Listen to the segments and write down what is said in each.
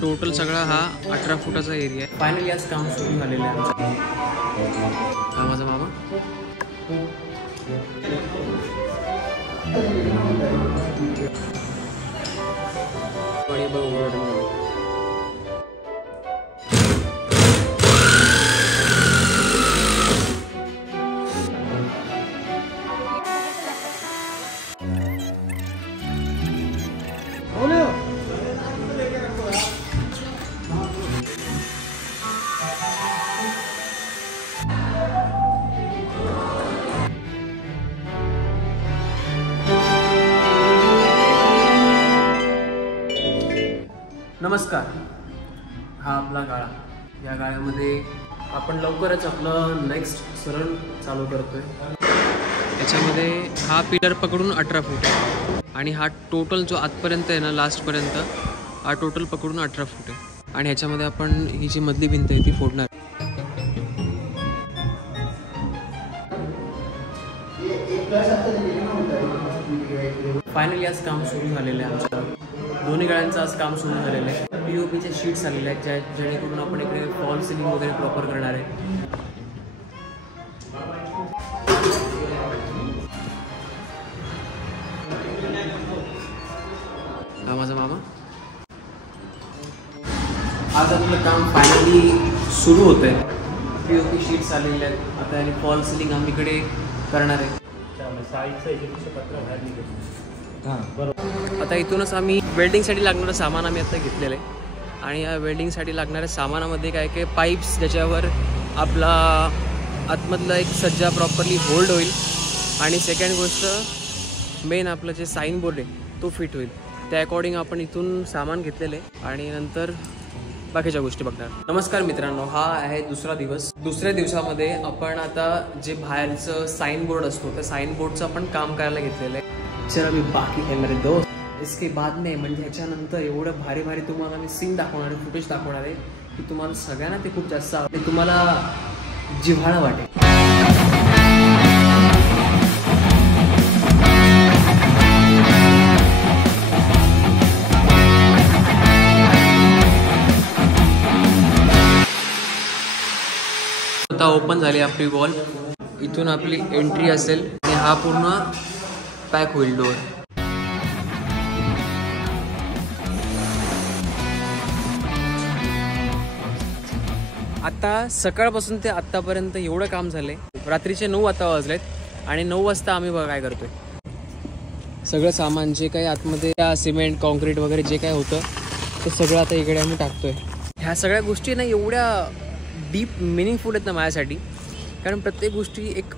Total सगळा हा 18 फुटाचा area आहे. फायनली आज काम सुरू झालेलं आहे आमचं. हा माझा मामा. नमस्कार. हा आपला गाळा. या गाळ्यामध्ये आपण लवकरच आपलं नेक्स्ट सरण चालू करतोय. याच्यामध्ये हा पिलर पकडून 18 फूट आहे आणि हा टोटल जो आतपर्यंत आहे ना लास्टपर्यंत हा टोटल पकडून 18 फूट आहे. आणि ह्याच्यामध्ये आपण ही जी मधली भिंत आहे ती फोडणार. फायनली आज काम सुरू झालेलं आहे आमचं. दोन्ही गाळ्यांचं आज काम सुरू झालेलं आहे. POPचे शीट्स आलेले आहेत जेणेकरून आपण इकडे फॉल सिलिंग वगैरे प्रॉपर करणार आहे. हा माझा मामा. आज आपलं काम फायनली सुरू होत आहे. POP शीट्स आलेले आहेत. आता आणि फॉल सिलिंग आम्ही इकडे करणार आहे. आता इथूनच आम्ही वेल्डिंगसाठी लागणारं सामान आम्ही आता घेतलेलं आहे. आणि या वेल्डिंगसाठी लागणाऱ्या सामानामध्ये काय काय पाईप्स ज्याच्यावर आपला आतमधला एक सज्जा प्रॉपरली होल्ड होईल. आणि सेकंड गोष्ट मेन आपलं जे साईन बोर्ड आहे तो फिट होईल. त्या अकॉर्डिंग आपण इथून सामान घेतलेलं आहे आणि नंतर बाकीच्या गोष्टी बघणार. नमस्कार मित्रांनो, हा आहे दुसरा दिवस. दुसऱ्या दिवसामध्ये आपण आता जे बाहेरचं साईन बोर्ड असतो त्या साईन बोर्डचं आपण काम करायला घेतलेलं आहे. चला मी बाकी है मेरे दोस्त. इसके बाद में म्हणजे ह्याच्यानंतर एवढं भारी भारी तुम्हाला मी सीन दाखवणार आहे, फुटेज दाखवणार आहे की तुम्हाला सगळ्यांना ते खूप जास्त आवडेल. तुम्हाला जिव्हाळा वाटेल. आता ओपन झाली आपली वॉल. इथून आपली एंट्री असेल आणि हा पूर्ण पॅक होईल डोअर. आता सकाळपासून ते आत्तापर्यंत एवढं काम झालंय. रात्रीचे 9 आता वाजलेत आणि 9 वाजता आम्ही बघा काय करतोय. सगळं सामान जे काही आतमध्ये सिमेंट कॉन्क्रीट वगैरे जे काय होतं ते सगळं आता इकडे आम्ही टाकतोय. ह्या सगळ्या गोष्टी ना एवढ्या डीप मिनिंगफुल आहेत ना माझ्यासाठी, कारण प्रत्येक गोष्टी एक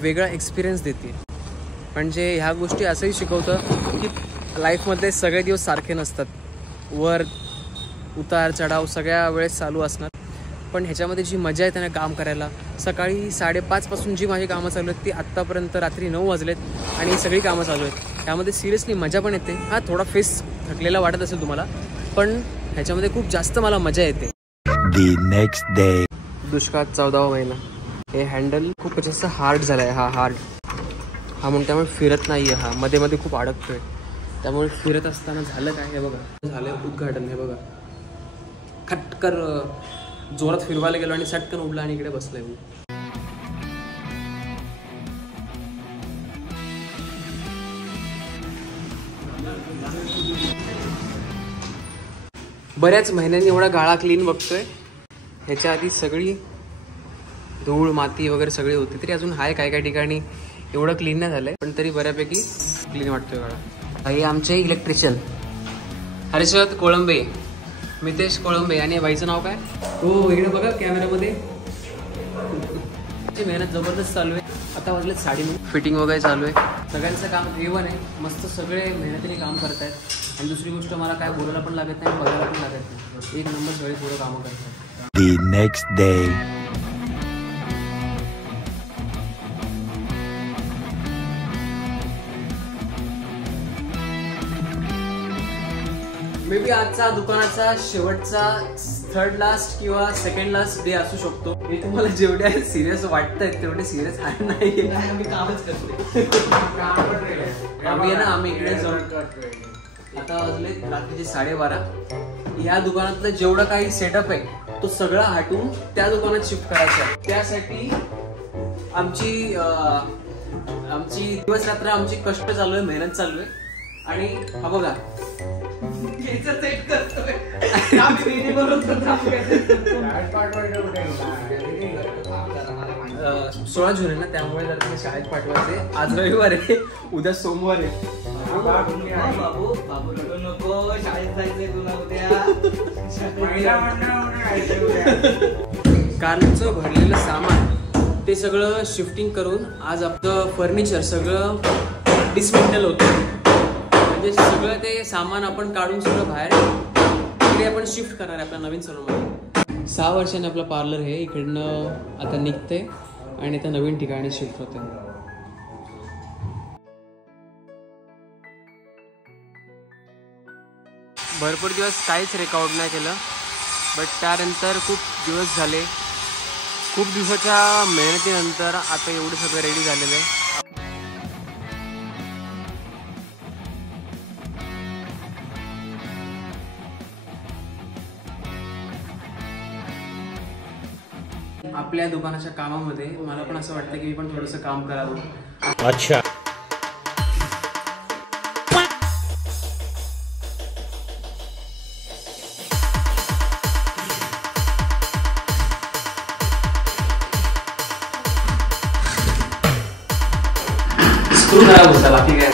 वेगळा एक्सपिरियन्स देते. म्हणजे ह्या गोष्टी असंही शिकवतं की लाईफमधले सगळे दिवस सारखे नसतात. वर उतार चढाव सगळ्या वेळेस चालू असणार. पण ह्याच्यामध्ये जी मजा येते ना काम करायला, सकाळी 5:30 पासून जी माझी कामं चालू आहेत ती आत्तापर्यंत रात्री 9 वाजलेत आणि ही सगळी कामं चालू आहेत. त्यामध्ये सिरियसली मजा पण येते. हा थोडा फेस थकलेला वाटत असेल तुम्हाला, पण ह्याच्यामध्ये खूप जास्त मला मजा येते. The next day. दुष्काळात 14वा महिना. हे हँडल खूप जास्त हार्ड झाला आहे. हा म्हणून त्यामुळे फिरत नाही आहे. हा मध्ये मध्ये खूप अडकतोय. त्यामुळे फिरत असताना झालं काय हे बघा, झालं उद्घाटन. हे बघा खटकर जोरात फिरवायला गेलो आणि सटकन उडला आणि इकडे बसलोय. बऱ्याच महिन्यांनी एवढा गाळा क्लीन बघतोय. ह्याच्या आधी सगळी धूळ माती वगैरे सगळी होती, तरी अजून हाय काय काय ठिकाणी एवढं क्लीन नाही झालंय, पण तरी बऱ्यापैकी क्लीन वाटतोय गाळा. हे आमचे इलेक्ट्रिशियन हर्षद कोळंबे, मितेश कोळंबे. आणि बाईचं नाव काय? हो इकडे बघा कॅमेरामध्ये. मेहनत जबरदस्त चालू आहे. आता वाजले 9:30. फिटिंग वगैरे चालू आहे. सगळ्यांचं काम A1 आहे. मस्त सगळे मेहनतीने काम करतायत. आणि दुसरी गोष्ट मला काय बोलायला पण लागत नाही, बघायला पण लागत नाही. एक नंबर सगळे पुढे कामं करतात. The next day. May be आजचा दुकानाचा शेवटचा 3rd लास्ट किंवा 2nd लास्ट डे असू शकतो. मी तुम्हाला जेवढ्या सिरियस वाटतंय तेवढे सिरियस आहे नाही. आम्ही कामच करतोय. आम्ही इकडे जाऊन आता वाजले रात्रीचे 12:30. ह्या दुकानातलं जेवढं काही सेटअप आहे तो सगळा हटून त्या दुकानात शिफ्ट करायचा आहे. त्यासाठी आमची दिवस रात्र आमची कष्ट चालू आहे, मेहनत चालू आहे. आणि हा बघा 16 जून आहे ना, त्यामुळे जर तुम्ही शाळेत पाठवायचे. आज रविवार आहे, उद्या सोमवार आहे. बाबू नको, शाळेत जायचंय तुला उद्या. कारचं भरलेलं सामान ते सगळं शिफ्टिंग करून आज आपलं फर्निचर सगळं डिसमेंटल होतं. म्हणजे सगळं ते सामान आपण काढून सगळं बाहेर इकडे आपण शिफ्ट करणार आहे आपल्या नवीन सलूनमध्ये. 6 वर्षांनी आपलं पार्लर हे इकडनं आता निघते आणि त्या नवीन ठिकाणी शिफ्ट होते. भरपूर दिवस काहीच रेकॉर्ड नाही केलं, बट त्यानंतर खूप दिवस झाले, खूप दिवसाच्या मेहनतीनंतर आता एवढं सगळं रेडी झालेलं आहे. आपल्या दुकानाच्या कामामध्ये मला पण असं वाटतं की मी पण थोडंसं काम करावं. अच्छा. स्क्रू खराब होता, बाकी काय.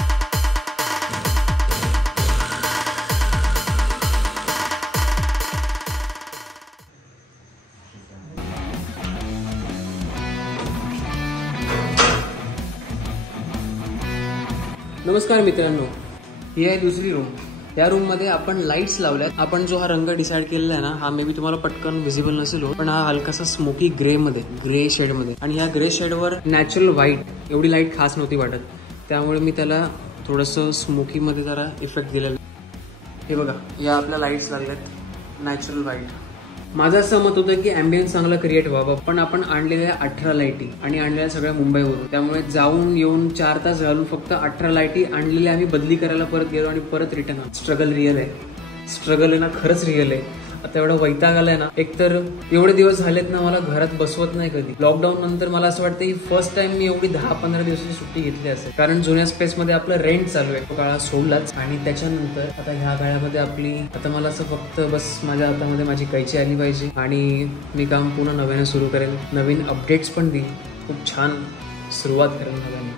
नमस्कार मित्रांनो, ही आहे दुसरी रूम. या रूम मध्ये आपण लाईट्स लावल्यात. आपण जो हा रंग डिसाईड केलेला आहे ना, हा मे बी तुम्हाला पटकन व्हिजिबल नसेल, पण हा हलकासा स्मोकी ग्रे मध्ये, ग्रे शेड मध्ये. आणि या ग्रे शेडवर नॅचरल व्हाईट एवढी लाईट खास नव्हती वाटत, त्यामुळे मी त्याला थोडंसं स्मोकी मध्ये जरा इफेक्ट दिलेला. हे बघा, या आपल्या लाईट्स लागल्यात नॅचरल व्हाईट. माझं असं मत होतं की ॲम्बियन्स चांगला क्रिएट व्हावा, पण आपण आणलेल्या 18 लाईटी आणि आणलेल्या सगळ्या मुंबईवरून, त्यामुळे जाऊन येऊन 4 तास घालून फक्त 18 लाईटी आणलेल्या आम्ही बदली करायला परत गेलो आणि परत रिटर्न. स्ट्रगल रिअल आहे, स्ट्रगल आहे ना, खरंच रिअल आहे. आता एवढा वैताग आलाय ना, एकतर एवढे दिवस झालेत ना मला घरात बसवत नाही कधी. लॉकडाऊन नंतर मला असं वाटतं की फर्स्ट टाइम मी एवढी 10-15 दिवसाची सुट्टी घेतली असेल, कारण जुन्या स्पेस मध्ये आपलं रेंट चालू आहे, तो काळा सोडलाच. आणि त्याच्यानंतर आता ह्या काळामध्ये आपली, आता मला असं फक्त बस माझ्या हातामध्ये माझी कैची आली पाहिजे आणि मी काम पुन्हा नव्याने सुरू करेन, नवीन अपडेट्स पण देईन, खूप छान सुरुवात करेन नव्याने.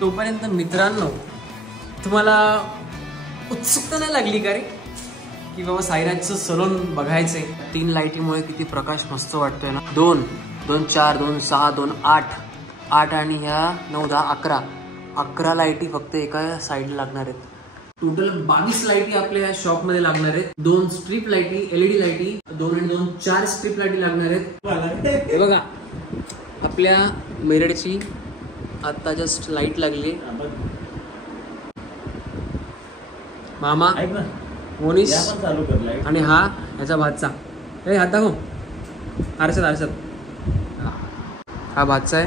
तोपर्यंत मित्रांनो, तुम्हाला उत्सुकता नाही लागली का रे की बाबा साईराजचं सलून बघायचंय? 3 लाईटीमुळे किती प्रकाश मस्त वाटतोय ना. 2, 2, 4, 2, 6, 2, 8 आणि ह्या 9, 10, 11 लाईटी फक्त एका साईडला लागणार आहेत. टोटल 22 लाईटी आपल्या ह्या शॉपमध्ये लागणार आहेत. 2 स्ट्रीप लाईटी, LED लाईटी, 2 आणि 2 4 स्ट्रीप लाईटी लागणार आहेत. हे बघा, आपल्या मेरडची आता जस्ट लाईट लागली. मामा, मोनिश आणि हा ह्याचा भातचा. हात दाखव, आरशात. हा भातचा आहे,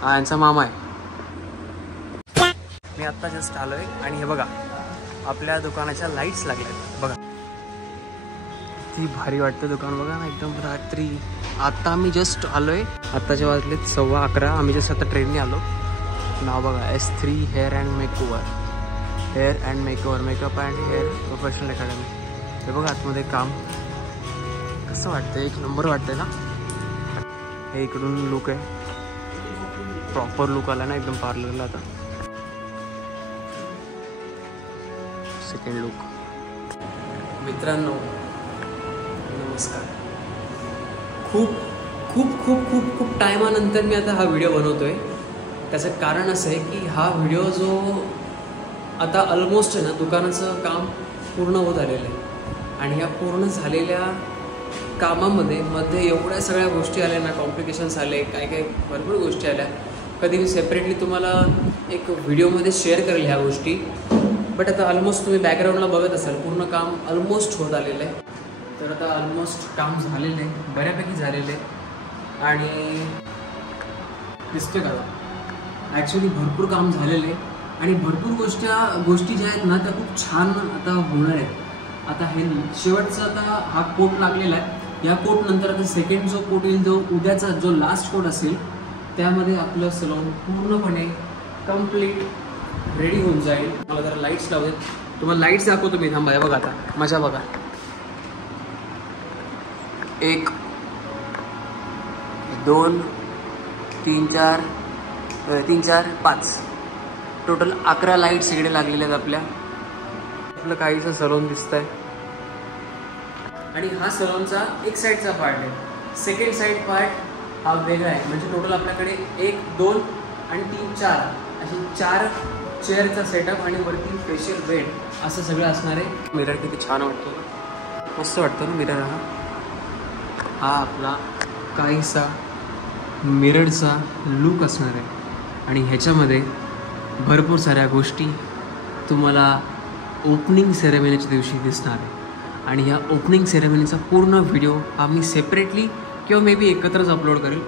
हा यांचा मामा आहे. मी आत्ता जस्ट आलोय आणि हे बघा आपल्या दुकानाच्या लाईट्स लागल्यात. बघा ती भारी वाटतं दुकान, बघा ना, एकदम रात्री. आता आम्ही जस्ट आलोय, आत्ताच्या वाजलेत 11:15. आम्ही जस्ट आता ट्रेनने आलो. नाव बघा, S3 hair and makeover, hair and makeover, makeup and hair professional academy. हे बघा आतमध्ये काम कसं वाटतंय, एक नंबर वाटतंय ना. हे इकडून लुक आहे, प्रॉपर लुक आला ना एकदम पार्लरला. आता सेकंड लुक. मित्रांनो नमस्कार. खूप खूप खूप खूप खूप टायमानंतर मी आता हा व्हिडिओ बनवतोय. त्याचं कारण असं आहे की हा व्हिडिओ जो आता ऑलमोस्ट आहे ना, दुकानाचं काम पूर्ण होत आलेलं आहे. आणि या पूर्ण झालेल्या कामामध्ये एवढ्या सगळ्या गोष्टी आल्या ना, कॉम्प्लिकेशन्स आले, काय काय भरपूर गोष्टी आल्या. कधी मी सेपरेटली तुम्हाला एक व्हिडिओमध्ये शेअर करेल ह्या गोष्टी. बट आता ऑलमोस्ट तुम्ही बॅकग्राऊंडला बघत असाल, पूर्ण काम ऑलमोस्ट होत आलेलं आहे. तर आता ऑलमोस्ट काम झालेलं आहे, बऱ्यापैकी झालेलं आहे. आणि दिसतं का, ॲक्च्युली भरपूर काम झालेलं आहे आणि भरपूर गोष्टी ज्या आहेत ना, त्या खूप छान आता होणार आहेत. आता हे शेवटचा आता हा कोट लागलेला आहे. या कोट नंतर आता सेकंड जो कोट येईल जो उद्याचा जो लास्ट कोट असेल त्यामध्ये आपलं सलून पूर्णपणे कंप्लीट रेडी होऊन जाईल. मला जरा लाईट्स लावूयात. तुम्हाला लाईट्स दाखवतो मी. थांबा, बघा आता मजा बघा. 1 2 3 4 5 टोटल 11 लाईट्स इकडे लागलेल्या आहेत आपल्या. आपलं काहीसं सलून दिसत आहे. आणि हा सलूनचा एक साईडचा पार्ट आहे. सेकंड साईड पार्ट हा वेगळा आहे. म्हणजे टोटल आपल्याकडे 1 2 आणि 3 4 अशी 4 चेअरचा सेटअप आणि वरती फेशियल बेड असं सगळं असणार आहे. मिरर किती छान वाटतो, मस्त वाटतो ना मिरर. हा आपला काहीसा मिररचा लुक असणार आहे. आणि ह्याच्यामध्ये भरपूर साऱ्या गोष्टी तुम्हाला ओपनिंग सेरेमनीच्या दिवशी दिसणार आहे. आणि ह्या ओपनिंग सेरेमनीचा पूर्ण व्हिडिओ हा मी सेपरेटली किंवा मे बी एकत्रच अपलोड करेल.